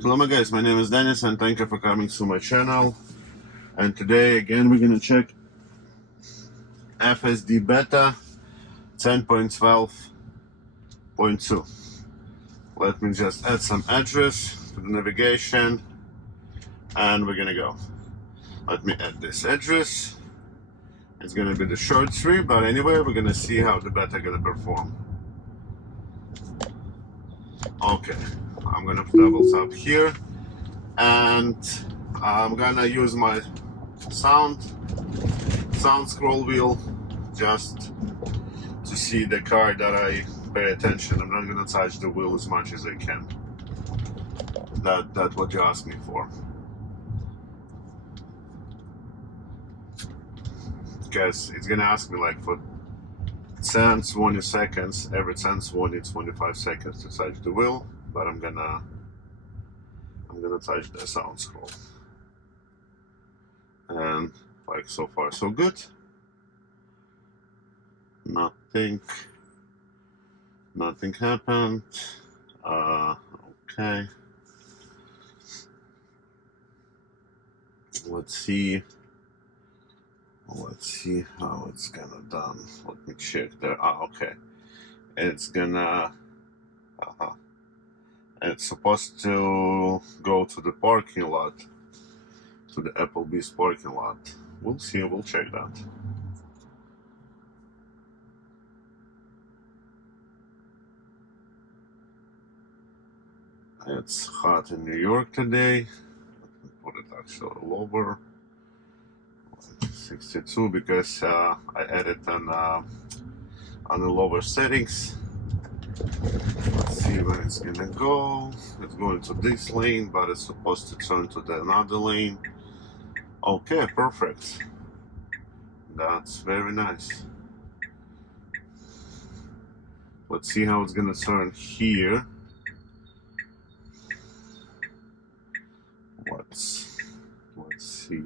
Hello my guys, my name is Dennis and thank you for coming to my channel. And today again we're gonna check Fsd Beta 10.12.2. Let me just add some address to the navigation and we're gonna go. Let me add this address. It's gonna be the short tree, but anyway we're gonna see how the beta gonna perform. Okay, I'm gonna double tap here and I'm gonna use my sound scroll wheel just to see the car that I pay attention. I'm not gonna touch the wheel as much as I can. That's what you asked me for. Because it's gonna ask me like for 10, 20 seconds, every 10, 20, 25 seconds to touch the wheel, but I'm gonna touch the sound scroll. And like so far so good. Nothing happened. Okay. Let's see how it's gonna done. Let me check there. Okay. It's gonna it's supposed to go to the parking lot, to the Applebee's parking lot. We'll see, we'll check that. It's hot in New York today. Let me put it actually lower. 62 because I added on the lower settings. Let's see where it's gonna go. It's going to this lane, but it's supposed to turn to the another lane. Okay, perfect. That's very nice. Let's see how it's gonna turn here. Let's see.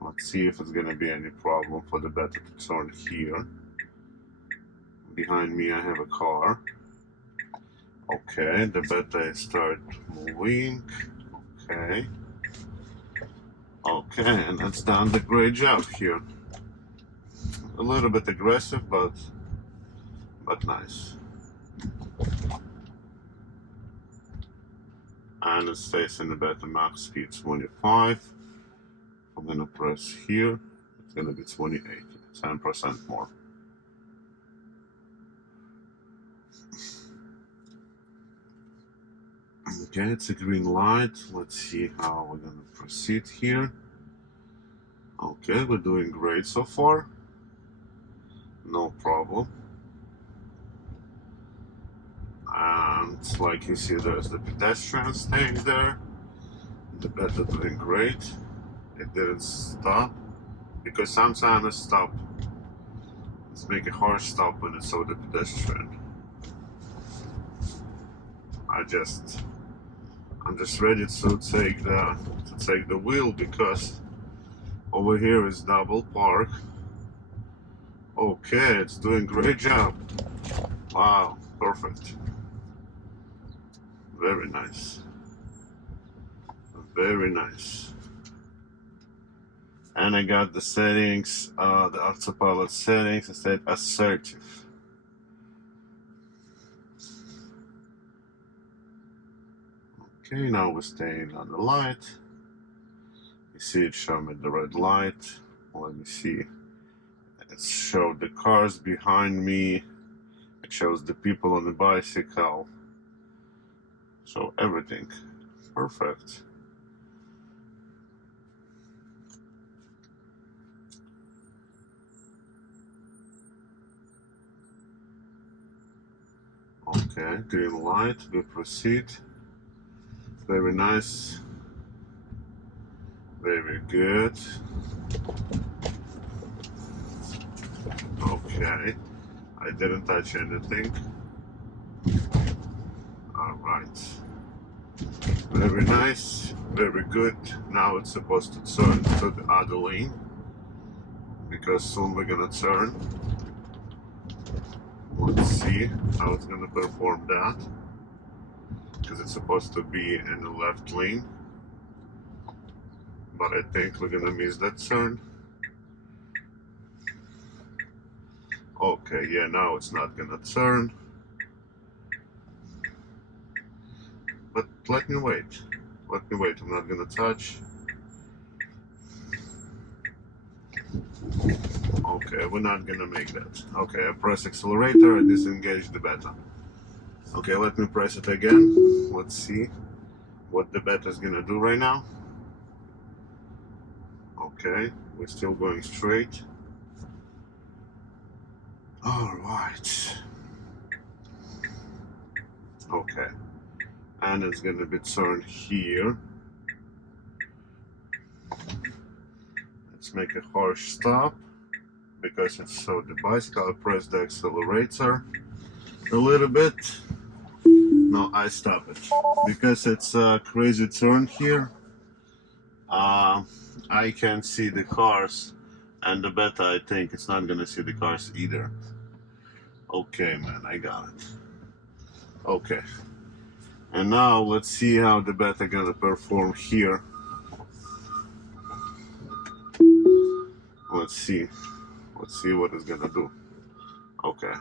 Let's see if it's gonna be any problem for the beta to turn here. Behind me I have a car. Okay, the beta start moving. Okay, and it's done the great job here. A little bit aggressive, but nice. And it stays in the beta max speed 25. I'm gonna press here. It's gonna be 28, 10% more. Okay, it's a green light. Let's see how we're gonna proceed here. Okay, we're doing great so far. No problem. And like you see, there's the pedestrian staying there. The beta doing great. It didn't stop because sometimes it stop. It's make a hard stop when it's so the pedestrian. I'm just ready to take the wheel because over here is double park. Okay, it's doing great job. Wow, perfect. Very nice. Very nice. And I got the settings, the autopilot settings. I said assertive. Okay, now we're staying on the light. You see it show me the red light. Let me see. It showed the cars behind me. It shows the people on the bicycle. So everything. Perfect. Okay, green light, we proceed. Very nice. Very good. Okay, I didn't touch anything. Alright. Very nice, very good. Now it's supposed to turn to the other lane. because soon we're gonna turn. Let's see how it's gonna perform that, because it's supposed to be in the left lane, but I think we're gonna miss that turn. Okay, yeah, now it's not gonna turn, but let me wait. I'm not gonna touch. Okay, we're not gonna make that. Okay, I press accelerator, I disengage the beta. Okay, let me press it again. Let's see what the beta is gonna do right now. Okay, we're still going straight. Alright. Okay, and it's gonna be turned here. Let's make a harsh stop because it's so the bicycle. I press the accelerator a little bit. No, I stop it because it's a crazy turn here. I can see the cars, and the beta, I think it's not gonna see the cars either. Okay, man, I got it. Okay, and now let's see how the beta gonna perform here. Let's see what it's gonna do. Okay,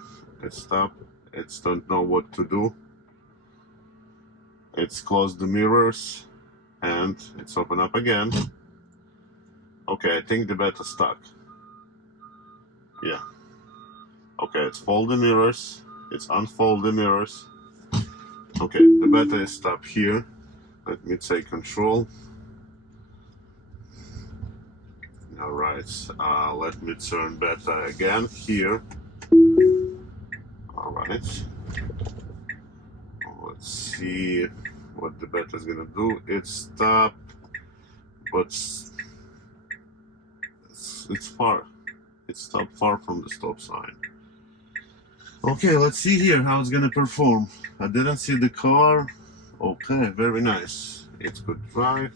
it's stopped. It's don't know what to do. It's closed the mirrors and it's open up again. Okay, I think the beta stuck. Yeah. Okay, it's fold the mirrors. It's unfold the mirrors. Okay, the beta is stopped here. Let me take control. All right, let me turn beta again here. All right. Let's see what the beta is gonna do. It's stopped, but it's far. It's stopped far from the stop sign. Okay, let's see here how it's gonna perform. I didn't see the car. Okay, very nice. It's good drive.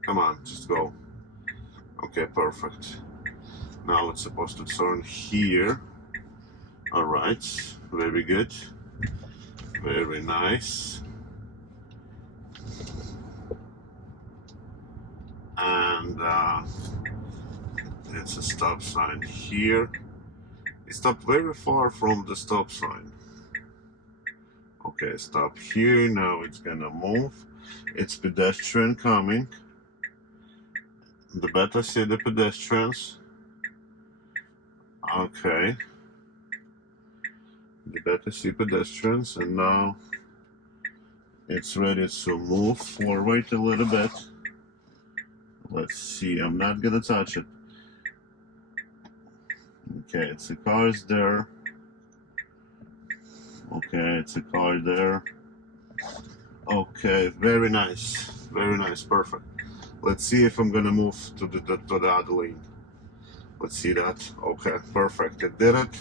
Come on, just go. Okay, perfect. Now it's supposed to turn here. All right, very good. Very nice. And it's a stop sign here. It stopped very far from the stop sign. Okay, stop here. Now it's gonna move. It's pedestrian coming. The beta see the pedestrians. Okay. The beta see pedestrians, and now it's ready to move forward a little bit. Let's see. I'm not gonna touch it. Okay, it's a car's there. Okay, it's a car there. Okay, very nice, perfect. Let's see if I'm gonna move to the other lane. Let's see that. Okay, perfect. It did it.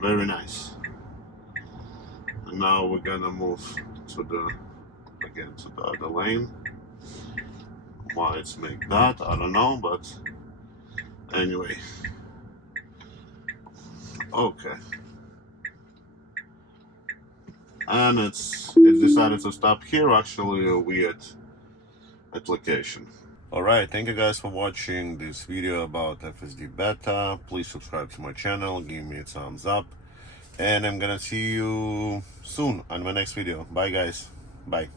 Very nice. And now we're gonna move to the other lane. Why it's make that, I don't know, but anyway. Okay. And it's decided to stop here. Actually, a weird application. Alright, thank you guys for watching this video about Fsd Beta. Please subscribe to my channel, give me a thumbs up, and I'm gonna see you soon on my next video. Bye guys, bye.